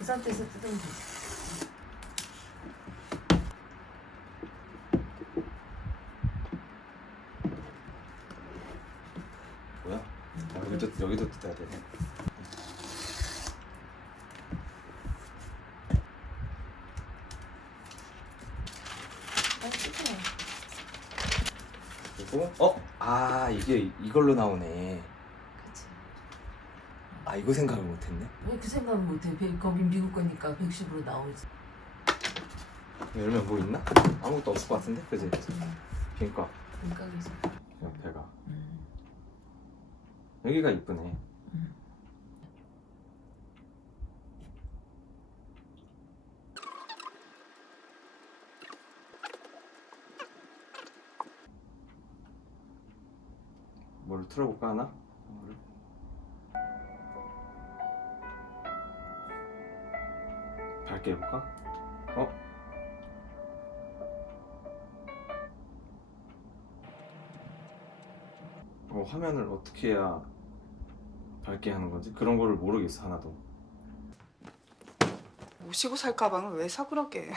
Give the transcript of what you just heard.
그 상태에서 뜯으면 되지. 뭐야? 아, 여기도 여기도 뜯어야 되네. 빨리 뜯어. 그리고 어? 아 이게 이걸로 나오네. 아 이거 생각을 못했네. 왜 그 생각을 못해? 백- 거기 미국 거니까 110으로 나오지. 열면 뭐 있나? 아무것도 없을 것 같은데, 그지? 음, 빈가 인각에서. 옆에가 음. 여기가 이쁘네. 음. 뭘 틀어볼까 하나? 뭐를? 밝게 해볼까? 어? 어, 화면을 어떻게 해야 밝게 하는 거지? 그런 거를 모르겠어 하나도 모시고 살 가방을 왜 사 그러게?